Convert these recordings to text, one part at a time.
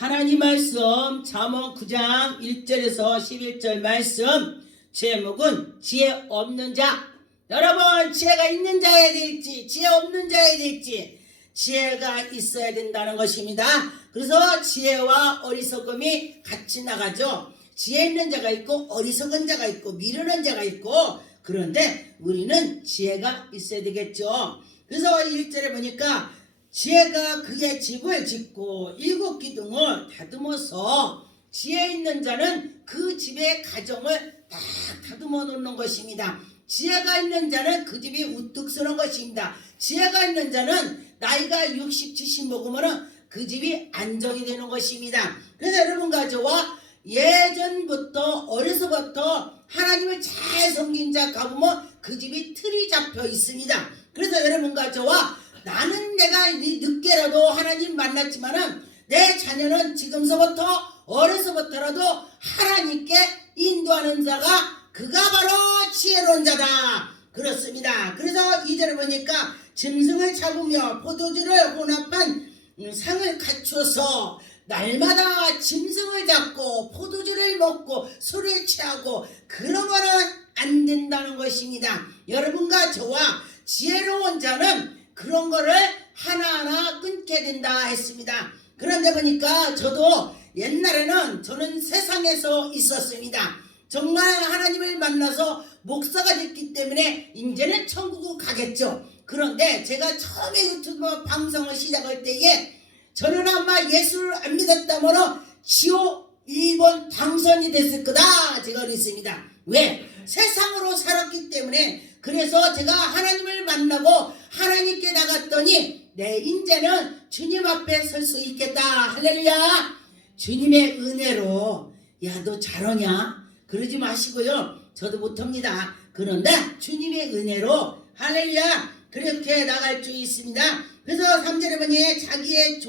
하나님 말씀 잠언 9장 1절에서 11절 말씀 제목은 지혜 없는 자. 여러분, 지혜가 있는 자야 될지 지혜 없는 자야 될지 지혜가 있어야 된다는 것입니다. 그래서 지혜와 어리석음이 같이 나가죠. 지혜 있는 자가 있고 어리석은 자가 있고 미루는 자가 있고, 그런데 우리는 지혜가 있어야 되겠죠. 그래서 1절에 보니까 지혜가 그의 집을 짓고 7기둥을 다듬어서 지혜 있는 자는 그 집의 가정을 딱 다듬어 놓는 것입니다. 지혜가 있는 자는 그 집이 우뚝 서는 것입니다. 지혜가 있는 자는 나이가 60, 70 먹으면 그 집이 안정이 되는 것입니다. 그래서 여러분과 저와 예전부터 어려서부터 하나님을 잘 섬긴 자 가보면 그 집이 틀이 잡혀 있습니다. 그래서 여러분과 저와 나는 내가 늦게라도 하나님 만났지만은 내 자녀는 지금서부터 어려서부터라도 하나님께 인도하는 자가 그가 바로 지혜로운 자다. 그렇습니다. 그래서 2절에 보니까 짐승을 잡으며 포도주를 혼합한 상을 갖추어서 날마다 짐승을 잡고 포도주를 먹고 술을 취하고 그러면은 안 된다는 것입니다. 여러분과 저와 지혜로운 자는 그런 거를 하나하나 끊게 된다 했습니다. 그런데 보니까 저도 옛날에는 저는 세상에서 있었습니다. 정말 하나님을 만나서 목사가 됐기 때문에 이제는 천국을 가겠죠. 그런데 제가 처음에 유튜브 방송을 시작할 때에 저는 아마 예수를 안 믿었다면 지옥 1번 당선이 됐을 거다 제가 그랬습니다. 왜? 세상으로 살았기 때문에. 그래서 제가 하나님을 만나고 하나님께 나갔더니 내 인제는 주님 앞에 설 수 있겠다. 할렐루야. 주님의 은혜로 야 너 잘하냐? 그러지 마시고요. 저도 못합니다. 그런데 주님의 은혜로 할렐루야 그렇게 나갈 수 있습니다. 그래서 3절에 보니 자기의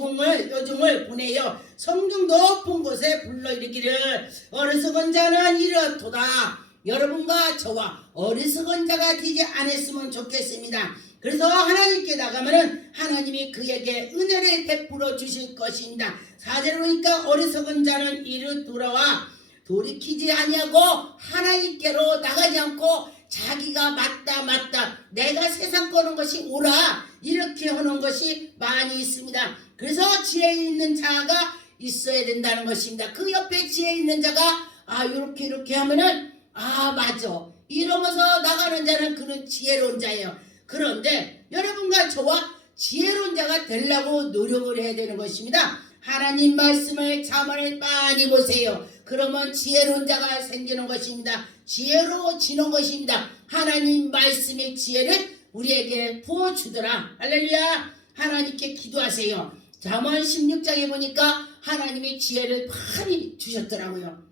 여종을 보내요. 성중 높은 곳에 불러일으키를 어리석은 자는 이렇도다. 여러분과 저와 어리석은 자가 되지 않았으면 좋겠습니다. 그래서 하나님께 나가면은 하나님이 그에게 은혜를 베풀어 주실 것입니다. 4절에 보니까 어리석은 자는 이르 돌아와 돌이키지 아니하고 하나님께로 나가지 않고 자기가 맞다 내가 세상 거는 것이 옳아 이렇게 하는 것이 많이 있습니다. 그래서 지혜 있는 자가 있어야 된다는 것입니다. 그 옆에 지혜 있는 자가 이렇게 하면은 맞아 이러면서 나가는 자는 그런 지혜로운 자예요. 그런데 여러분과 저와 지혜로운 자가 되려고 노력을 해야 되는 것입니다. 하나님 말씀을 자문을 많이 보세요. 그러면 지혜로운 자가 생기는 것입니다. 지혜로워지는 것입니다. 하나님 말씀의 지혜를 우리에게 부어주더라. 할렐루야. 하나님께 기도하세요. 잠언 16장에 보니까 하나님의 지혜를 많이 주셨더라고요.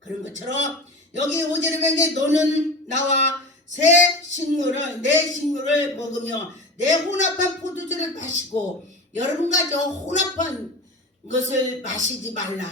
그런 것처럼 여기 5절에 보면 너는 나와 내 식물을 먹으며 내 혼합한 포도주를 마시고, 여러분과 저 혼합한 것을 마시지 말라.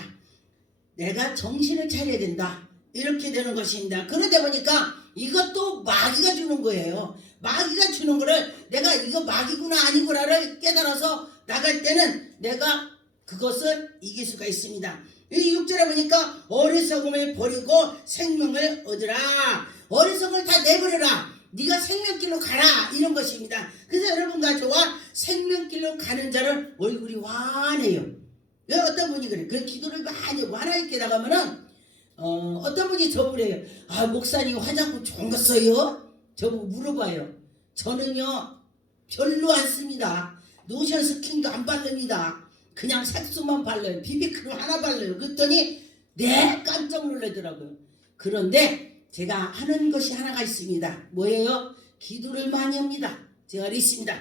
내가 정신을 차려야 된다. 이렇게 되는 것입니다. 그러다 보니까 이것도 마귀가 주는 거예요. 마귀가 주는 거를 내가 이거 마귀구나 아니구나를 깨달아서 나갈 때는 내가 그것을 이길 수가 있습니다. 이 6절에 보니까 어리석음을 버리고 생명을 얻으라. 어리석음을 다 내버려라. 네가 생명길로 가라. 이런 것입니다. 그래서 여러분과 저와 생명길로 가는 자는 얼굴이 환해요. 왜 어떤 분이 그래? 그 기도를 많이 하고 하나님께 나가면은 어떤 분이 저보래요. 목사님 화장품 좋은 거 써요? 저보고 물어봐요. 저는요 별로 안 씁니다. 노션 스킨도 안 바릅니다. 그냥 색소만 발라요. 비비크림 하나 발라요. 그랬더니 깜짝 놀라더라고요. 그런데 제가 하는 것이 하나가 있습니다. 뭐예요? 기도를 많이 합니다. 제가 있습니다.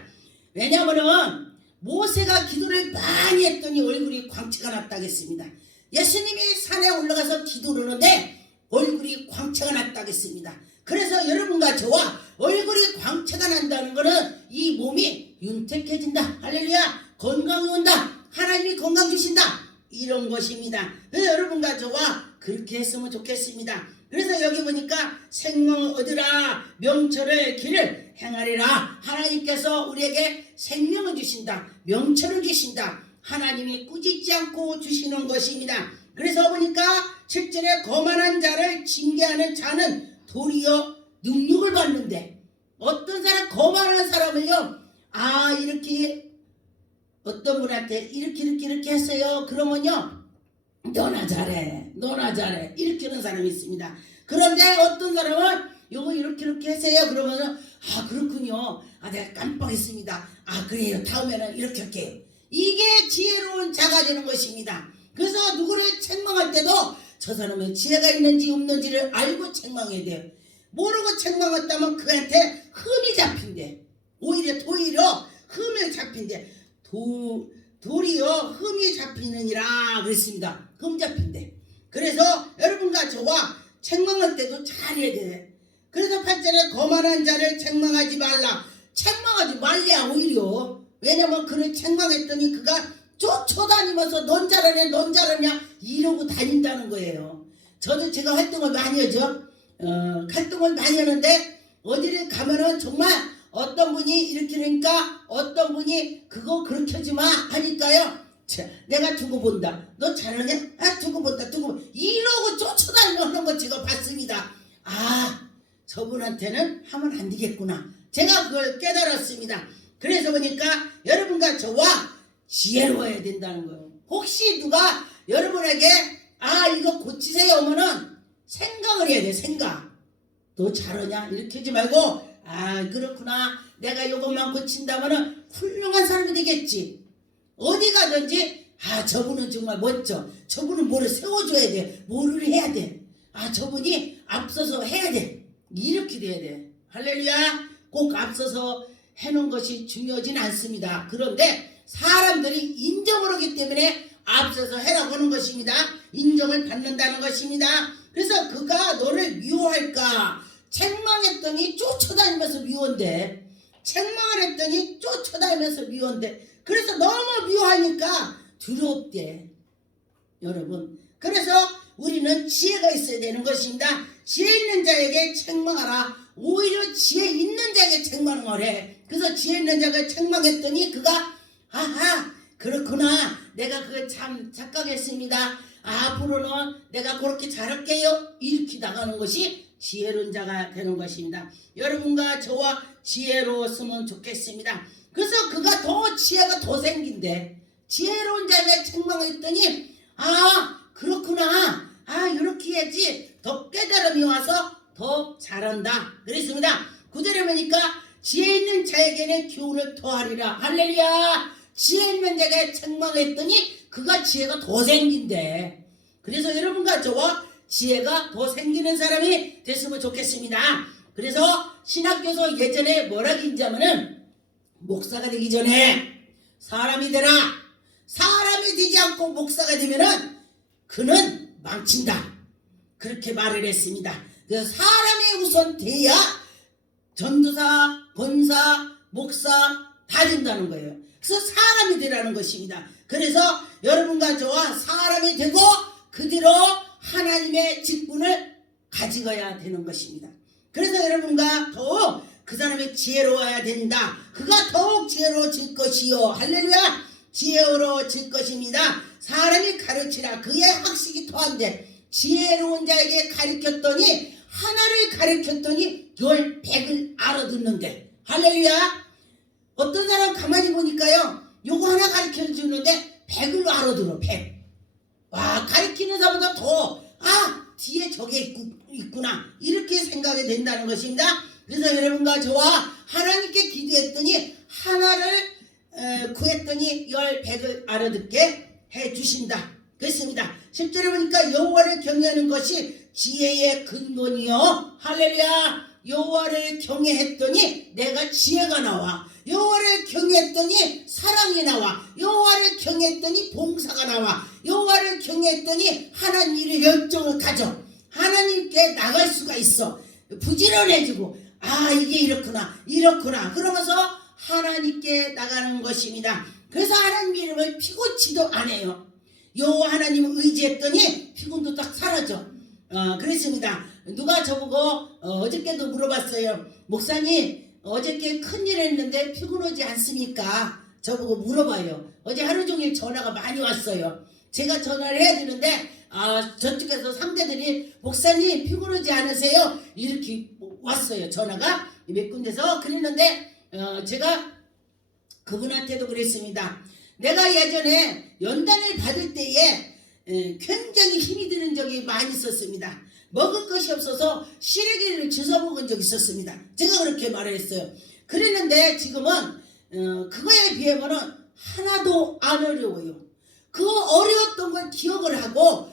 왜냐하면 모세가 기도를 많이 했더니 얼굴이 광채가 났다겠습니다. 예수님이 산에 올라가서 기도를 하는데 얼굴이 광채가 났다겠습니다. 그래서 여러분과 저와 얼굴이 광채가 난다는 것은 이 몸이 윤택해진다. 할렐루야. 건강이 온다. 하나님이 건강 주신다. 이런 것입니다. 그래서 여러분과 저와 그렇게 했으면 좋겠습니다. 그래서 여기 보니까 생명을 얻으라. 명철의 길을 행하리라. 하나님께서 우리에게 생명을 주신다. 명철을 주신다. 하나님이 꾸짖지 않고 주시는 것입니다. 그래서 보니까 7절에 거만한 자를 징계하는 자는 도리어 능력을 받는데, 어떤 사람, 거만한 사람을요, 이렇게 어떤 분한테 이렇게 했어요. 그러면요, 너나 잘해 이렇게 하는 사람이 있습니다. 그런데 어떤 사람은 요거 이렇게 했어요. 그러면은 그렇군요, 내가 깜빡했습니다. 그래요, 다음에는 이렇게 할게요. 이게 지혜로운 자가 되는 것입니다. 그래서 누구를 책망할 때도 저 사람은 지혜가 있는지 없는지를 알고 책망해야 돼요. 모르고 책망했다면 그한테 흠이 잡힌대. 오히려 흠이 잡힌대. 도리어 흠이 잡히느니라 그랬습니다. 흠 잡힌대. 그래서 여러분과 저와 책망할 때도 잘해야 돼. 그래서 8절에 거만한 자를 책망하지 말라. 책망하지 말랴. 오히려 왜냐면 그를 책망했더니 그가 쫓아다니면서 넌 잘하냐 이러고 다닌다는 거예요. 저도 제가 활동을 많이 하죠. 활동을 많이 하는데 어디를 가면은 정말 어떤 분이 이렇게 하니까 어떤 분이 그거 그렇게 하지 마 하니까요, 내가 두고 본다. 너 잘하냐? 두고 본다. 이러고 쫓아다니는 거 제가 봤습니다. 저분한테는 하면 안 되겠구나. 제가 그걸 깨달았습니다. 그래서 보니까 여러분과 저와 지혜로워야 된다는 거예요. 혹시 누가 여러분에게 이거 고치세요 하면은 생각을 해야 돼. 생각. 너 잘하냐? 이렇게 하지 말고 그렇구나, 내가 이것만 고친다면은 훌륭한 사람이 되겠지. 어디 가든지 저분은 정말 멋져. 저분은 뭐를 세워줘야 돼. 뭐를 해야 돼. 저분이 앞서서 해야 돼. 이렇게 돼야 돼. 할렐루야. 꼭 앞서서 해놓은 것이 중요하진 않습니다. 그런데 사람들이 인정을 하기 때문에 앞서서 해라고 하는 것입니다. 인정을 받는다는 것입니다. 그래서 그가 너를 미워할까? 책망했더니 쫓아다니면서 미워한대. 책망을 했더니 쫓아다니면서 미워한대. 그래서 너무 미워하니까 두렵대. 여러분, 그래서 우리는 지혜가 있어야 되는 것입니다. 지혜 있는 자에게 책망하라. 오히려 지혜 있는 자에게 책망을 해. 그래서 지혜 있는 자가 책망했더니 그가 그렇구나, 내가 그거 참 착각했습니다. 앞으로는 내가 그렇게 잘할게요. 이렇게 나가는 것이 지혜로운 자가 되는 것입니다. 여러분과 저와 지혜로웠으면 좋겠습니다. 그래서 그가 지혜가 더 생긴대. 지혜로운 자에게 책망했더니 그렇구나, 이렇게 해야지, 더 깨달음이 와서 더 잘한다 그랬습니다. 9절에 보니까 지혜 있는 자에게는 교훈을 더하리라. 할렐루야. 지혜 있는 자에게 책망했더니 그가 지혜가 더 생긴대. 그래서 여러분과 저와 지혜가 더 생기는 사람이 됐으면 좋겠습니다. 그래서 신학교에서 예전에 뭐라고 했냐면은, 목사가 되기 전에 사람이 되라. 사람이 되지 않고 목사가 되면은 그는 망친다. 그렇게 말을 했습니다. 그래서 사람이 우선 돼야 전도사, 권사, 목사 다 된다는 거예요. 그래서 사람이 되라는 것입니다. 그래서 여러분과 저와 사람이 되고 그 뒤로 하나님의 직분을 가지고야 되는 것입니다. 그래서 여러분과 더욱 그 사람이 지혜로워야 된다. 그가 더욱 지혜로워질 것이요. 할렐루야. 지혜로워질 것입니다. 사람이 가르치라. 그의 학식이 토한데 지혜로운 자에게 가르쳤더니, 하나를 가르쳤더니 10,100을 알아듣는데. 할렐루야. 어떤 사람 가만히 보니까요, 요거 하나 가르쳐주는데 100을 알아들어. 100. 와, 가르치는 사람보다 더 뒤에 저게 있구나, 이렇게 생각이 된다는 것입니다. 그래서 여러분과 저와 하나님께 기도했더니 하나를 구했더니 10,100을 알아듣게 해주신다 그랬습니다. 10절에 보니까 여호와를 경외하는 것이 지혜의 근본이요. 할렐루야. 여호와를 경외했더니 내가 지혜가 나와. 여호와를 경외했더니 사랑이 나와. 여호와를 경외했더니 봉사가 나와. 여호와를 경외했더니 하나님 일에 열정을 가져. 하나님께 나갈 수가 있어. 부지런해지고, 이게 이렇구나 그러면서 하나님께 나가는 것입니다. 그래서 하나님 이름을 피곤치도 안 해요. 여호와 하나님을 의지했더니 피곤도 딱 사라져. 그랬습니다. 누가 저보고 어저께도 물어봤어요. 목사님, 어저께 큰일 했는데 피곤하지 않습니까? 저보고 물어봐요. 어제 하루 종일 전화가 많이 왔어요. 제가 전화를 해야 되는데 저쪽에서 상대들이 목사님 피곤하지 않으세요? 이렇게 왔어요. 전화가 몇 군데서. 그랬는데 제가 그분한테도 그랬습니다. 내가 예전에 연단을 받을 때에 굉장히 힘이 드는 적이 많이 있었습니다. 먹을 것이 없어서 시래기를 주워 먹은 적이 있었습니다. 제가 그렇게 말했어요. 그랬는데 지금은 그거에 비하면은 하나도 안 어려워요. 그 어려웠던 걸 기억을 하고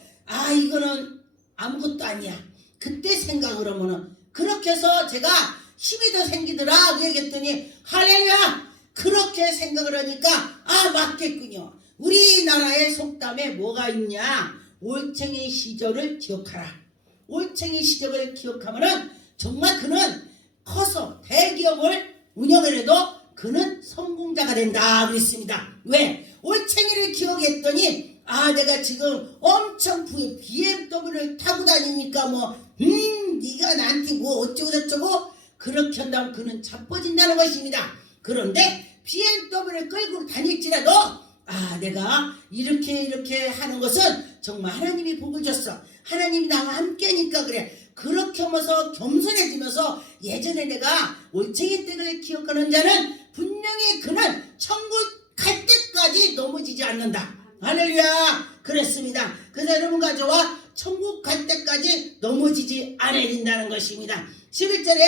이거는 아무것도 아니야. 그때 생각을 하면은 그렇게 해서 제가 힘이 더 생기더라 그 얘기했더니 할렐루야, 그렇게 생각을 하니까 맞겠군요. 우리나라의 속담에 뭐가 있냐? 올챙이 시절을 기억하라. 올챙이 시절을 기억하면은 정말 그는 커서 대기업을 운영을 해도 그는 성공자가 된다 그랬습니다. 왜? 올챙이를 기억했더니 내가 지금 엄청 BMW를 타고 다니니까 네가 나한테 뭐 어쩌고 저쩌고 그렇게 한다면 그는 자빠진다는 것입니다. 그런데 BMW를 끌고 다닐지라도 내가 이렇게 하는 것은 정말 하나님이 복을 줬어. 하나님이 나와 함께니까 그래. 그렇게 하면서 겸손해지면서 예전에 내가 올챙이 댁을 기억하는 자는 분명히 그는 천국 갈 때까지 넘어지지 않는다. 할렐루야. 그랬습니다. 그래서 여러분과 저와 천국 갈 때까지 넘어지지 않아야 된다는 것입니다. 11절에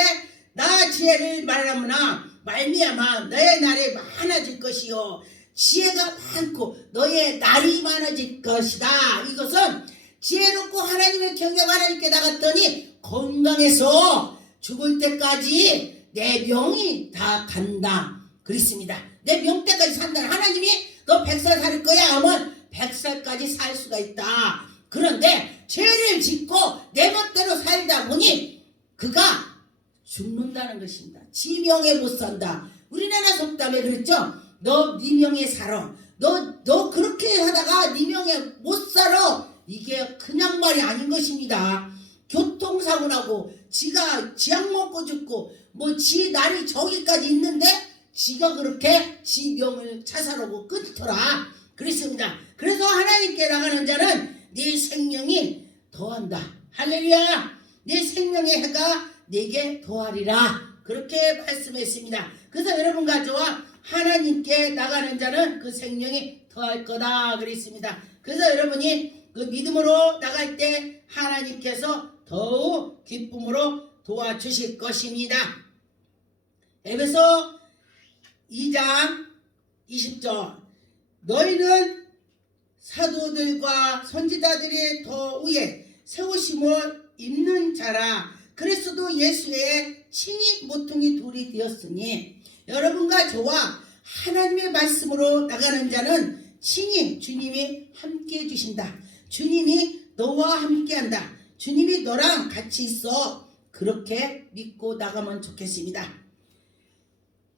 나 지혜를 말하므나 말미암아 너의 날이 많아질 것이요 지혜가 많고 너의 날이 많아질 것이다. 이것은 지혜롭고 하나님의 경외하고 하나님께 나갔더니 건강해서 죽을 때까지 내 명이 다 간다 그랬습니다. 내 명 때까지 산다. 하나님이 너 100살 살 거야 하면 100살까지 살 수가 있다. 그런데 죄를 짓고 내 멋대로 살다 보니 그가 죽는다는 것입니다. 지 명에 못 산다. 우리나라 속담에 그랬죠. 너 네 명에 살아. 너 그렇게 하다가 네 명에 못 살아. 이게 그냥 말이 아닌 것입니다. 교통사고 나고 지가 지약 먹고 죽고 지 날이 저기까지 있는데 지가 그렇게 지 명을 차사하고 끊더라 그랬습니다. 그래서 하나님께 나가는 자는 네 생명이 더한다. 할렐루야. 네 생명의 해가 내게 더하리라 그렇게 말씀했습니다. 그래서 여러분과 저와 하나님께 나가는 자는 그 생명이 더할 거다 그랬습니다. 그래서 여러분이 그 믿음으로 나갈 때 하나님께서 더욱 기쁨으로 도와주실 것입니다. 에베소 2장 20절 너희는 사도들과 선지자들의 더 위에 세우심을 입는 자라. 그리스도 예수의 친히 모퉁이 돌이 되었으니 여러분과 저와 하나님의 말씀으로 나가는 자는 친히 주님이 함께 해주신다. 주님이 너와 함께한다. 주님이 너랑 같이 있어. 그렇게 믿고 나가면 좋겠습니다.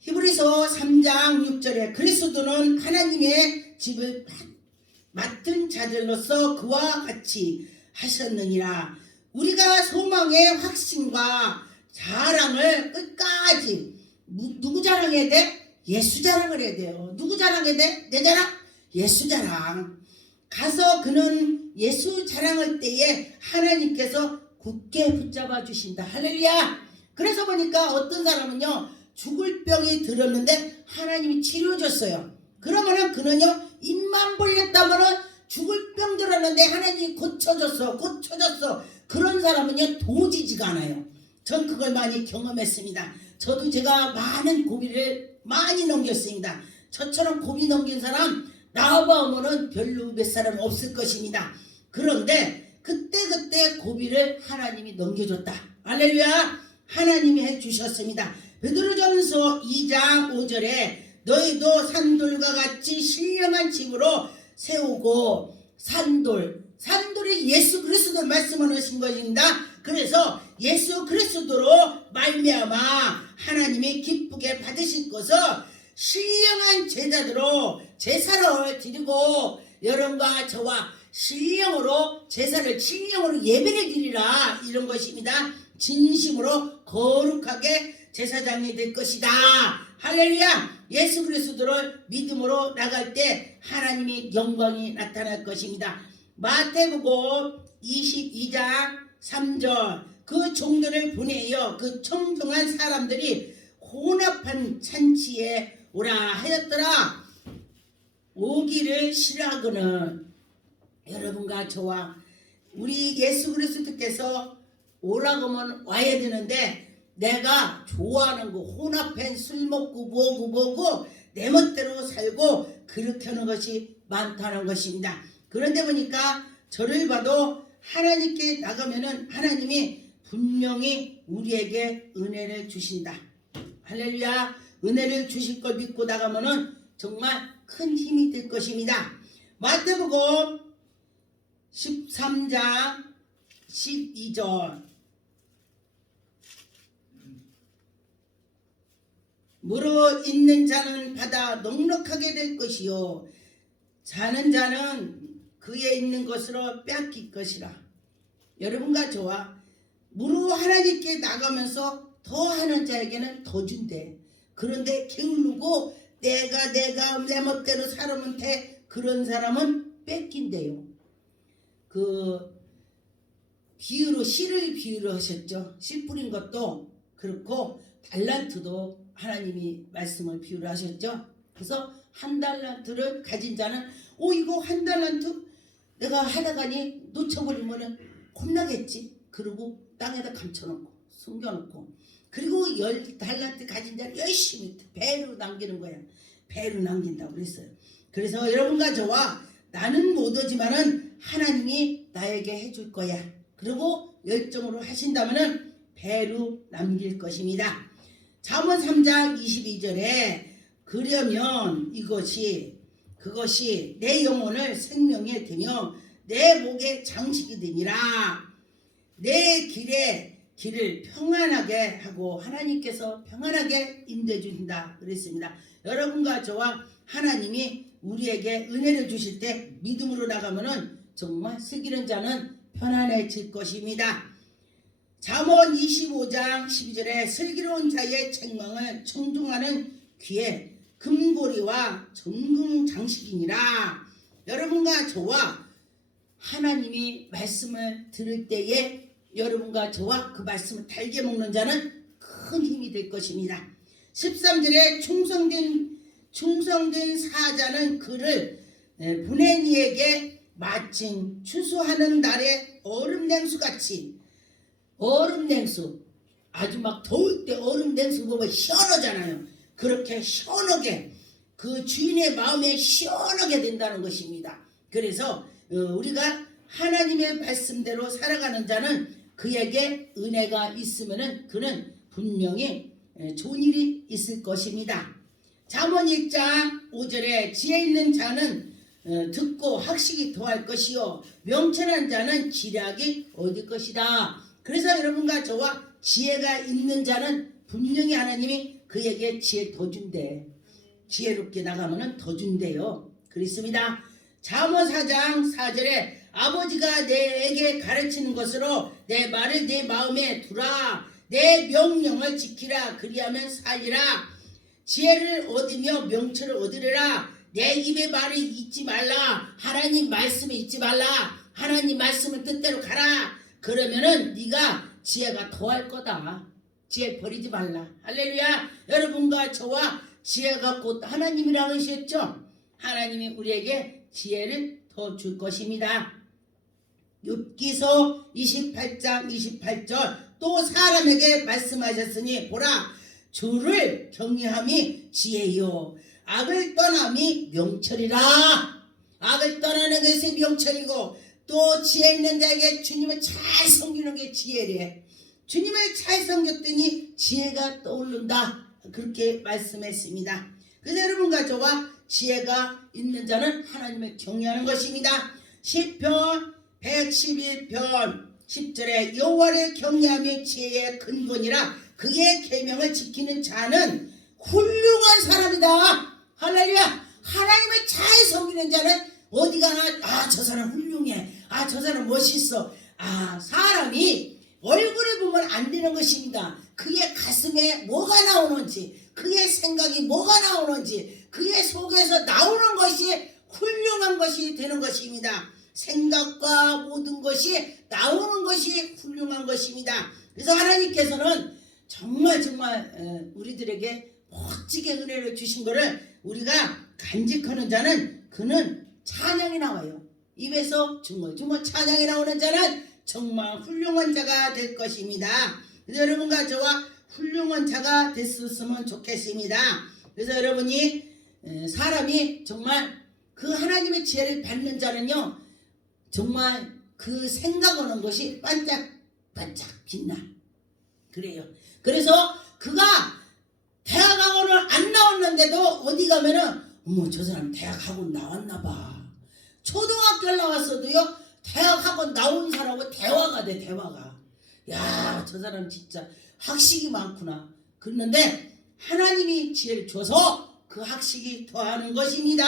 히브리서 3장 6절에 그리스도는 하나님의 집을 맡은 자들로서 그와 같이 하셨느니라. 우리가 소망의 확신과 자랑을 끝까지 누구 자랑해야 돼? 예수 자랑을 해야 돼요. 누구 자랑해야 돼? 내 자랑? 예수 자랑. 가서 그는 예수 자랑할 때에 하나님께서 굳게 붙잡아 주신다. 할렐루야. 그래서 보니까 어떤 사람은요 죽을 병이 들었는데 하나님이 치료해줬어요. 그러면은 그는요 입만 벌렸다면은 죽을 병 들었는데 하나님이 고쳐줬어. 그런 사람은요 도지지가 않아요. 전 그걸 많이 경험했습니다. 저도 제가 많은 고비를 많이 넘겼습니다. 저처럼 고비 넘긴 사람 나와보면은 별로 몇 사람 없을 것입니다. 그런데 그때 고비를 하나님이 넘겨줬다. 할렐루야. 하나님이 해주셨습니다. 베드로전서 2장 5절에 너희도 산돌과 같이 신령한 집으로 세우고 산돌이 예수 그리스도 말씀하신 것입니다. 그래서 예수 그리스도로 말미암아 하나님이 기쁘게 받으실 것을 신령한 제자들로 제사를 드리고 여러분과 저와 신령으로 예배를 드리라 이런 것입니다. 진심으로 거룩하게 제사장이 될 것이다. 할렐루야. 예수 그리스도를 믿음으로 나갈 때 하나님의 영광이 나타날 것입니다. 마태복음 22장 3절 그 종들을 보내어 그 청중한 사람들이 혼합한 잔치에 오라 하였더라. 오기를 싫어하거는 여러분과 저와 우리 예수 그리스도께서 오라고 하면 와야 되는데 내가 좋아하는 거 혼합한 술 먹고 뭐고 내 멋대로 살고 그렇게 하는 것이 많다는 것입니다. 그런데 보니까 저를 봐도 하나님께 나가면은 하나님이 분명히 우리에게 은혜를 주신다. 할렐루야. 은혜를 주실 걸 믿고 나가면은 정말 큰 힘이 될 것입니다. 마태복음 13장 12절 무릇 있는 자는 받아 넉넉하게 될 것이요 자는 자는 그에 있는 것으로 빼앗길 것이라. 여러분과 저와 무릇 하나님께 나가면서 더 하는 자에게는 더 준대. 그런데 게으르고 내가 내 멋대로 살면 돼. 그런 사람은 뺏긴대요. 그 비유로 씨를 비유로 하셨죠. 씨 뿌린 것도 그렇고 달란트도 하나님이 말씀을 비유로 하셨죠. 그래서 한 달란트를 가진 자는 이거 한 달란트 내가 하다가니 놓쳐버리면 혼나겠지. 그리고 땅에다 감춰놓고 숨겨놓고 그리고 10달란트 가진 자는 열심히 배로 남기는 거야. 배로 남긴다고 그랬어요. 그래서 여러분과 저와 나는 못하지만은 하나님이 나에게 해줄 거야. 그리고 열정으로 하신다면은 배로 남길 것입니다. 잠언 3장 22절에 그러면 그것이 내 영혼을 생명에 되며 내 목에 장식이 되니라. 내 길을 평안하게 하고 하나님께서 평안하게 인도해 주신다 그랬습니다. 여러분과 저와 하나님이 우리에게 은혜를 주실 때 믿음으로 나가면은 정말 슬기는 자는 편안해질 것입니다. 잠언 25장 12절에 슬기로운 자의 책망을 청중하는 귀에 금고리와 정금 장식이니라. 여러분과 저와 하나님이 말씀을 들을 때에 여러분과 저와 그 말씀을 달게 먹는 자는 큰 힘이 될 것입니다. 13절에 충성된 사자는 그를 보낸 이에게 마침 추수하는 날에 얼음 냉수같이 얼음 냉수 아주 막 더울 때 얼음 냉수 보면 시원하잖아요. 그렇게 시원하게 그 주인의 마음에 시원하게 된다는 것입니다. 그래서 우리가 하나님의 말씀대로 살아가는 자는 그에게 은혜가 있으면은 그는 분명히 좋은 일이 있을 것입니다. 잠언 1장 5절에 지혜 있는 자는 듣고 학식이 더할 것이요 명철한 자는 지략이 얻을 것이다. 그래서 여러분과 저와 지혜가 있는 자는 분명히 하나님이 그에게 지혜 더 준대. 지혜롭게 나가면은 더 준대요. 그렇습니다. 잠언 4장 4절에 아버지가 내게 가르치는 것으로 내 말을 내 마음에 두라. 내 명령을 지키라. 그리하면 살리라. 지혜를 얻으며 명철을 얻으리라. 내 입의 말을 잊지 말라. 하나님 말씀을 잊지 말라. 하나님 말씀을 뜻대로 가라. 그러면은 네가 지혜가 더할 거다. 지혜 버리지 말라. 할렐루야. 여러분과 저와 지혜가 곧 하나님이라고 하셨죠. 하나님이 우리에게 지혜를 더 줄 것입니다. 욥기서 28장 28절 또 사람에게 말씀하셨으니 보라 주를 경외함이 지혜요 악을 떠남이 명철이라. 악을 떠나는 것이 명철이고 또 지혜 있는 자에게 주님을 잘 섬기는 게 지혜래. 주님을 잘 섬겼더니 지혜가 떠오른다. 그렇게 말씀했습니다. 그래서 여러분과 저와 지혜가 있는 자는 하나님을 경외하는 것입니다. 시편 111편 10절에 여호와를 경외하며 지혜의 근본이라. 그의 계명을 지키는 자는 훌륭한 사람이다. 할렐루야. 하나님을 잘 섬기는 자는 어디 가나 저 사람 훌륭해. 저 사람 멋있어. 사람이 얼굴을 보면 안 되는 것입니다. 그의 가슴에 뭐가 나오는지 그의 생각이 뭐가 나오는지 그의 속에서 나오는 것이 훌륭한 것이 되는 것입니다. 생각과 모든 것이 나오는 것이 훌륭한 것입니다. 그래서 하나님께서는 정말 우리들에게 멋지게 은혜를 주신 거를 우리가 간직하는 자는 그는 찬양이 나와요. 입에서 중얼중얼 찬양이 나오는 자는 정말 훌륭한 자가 될 것입니다. 그래서 여러분과 저와 훌륭한 자가 됐었으면 좋겠습니다. 그래서 여러분이 사람이 정말 그 하나님의 지혜를 받는 자는요 정말 그 생각하는 것이 반짝반짝 빛나. 그래요. 그래서 그가 대학학원을 안 나왔는데도 어디 가면은 어머 저 사람 대학학원 나왔나 봐. 초등학교 나왔어도요 대학학원 나온 사람하고 대화가 돼. 대화가. 야 저 사람 진짜 학식이 많구나. 그랬는데 하나님이 지혜를 줘서 그 학식이 더하는 것입니다.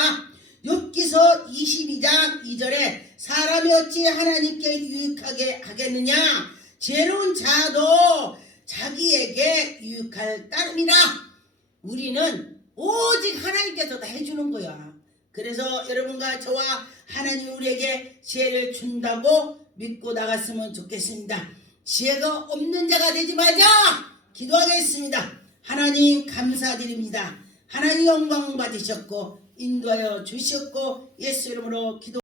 욥기서 22장 2절에 사람이 어찌 하나님께 유익하게 하겠느냐. 지혜로운 자도 자기에게 유익할 따름이라. 우리는 오직 하나님께서 다 해주는 거야. 그래서 여러분과 저와 하나님이 우리에게 지혜를 준다고 믿고 나갔으면 좋겠습니다. 지혜가 없는 자가 되지 말자. 기도하겠습니다. 하나님 감사드립니다. 하나님 영광 받으셨고 인도하여 주셨고 예수 이름으로 기도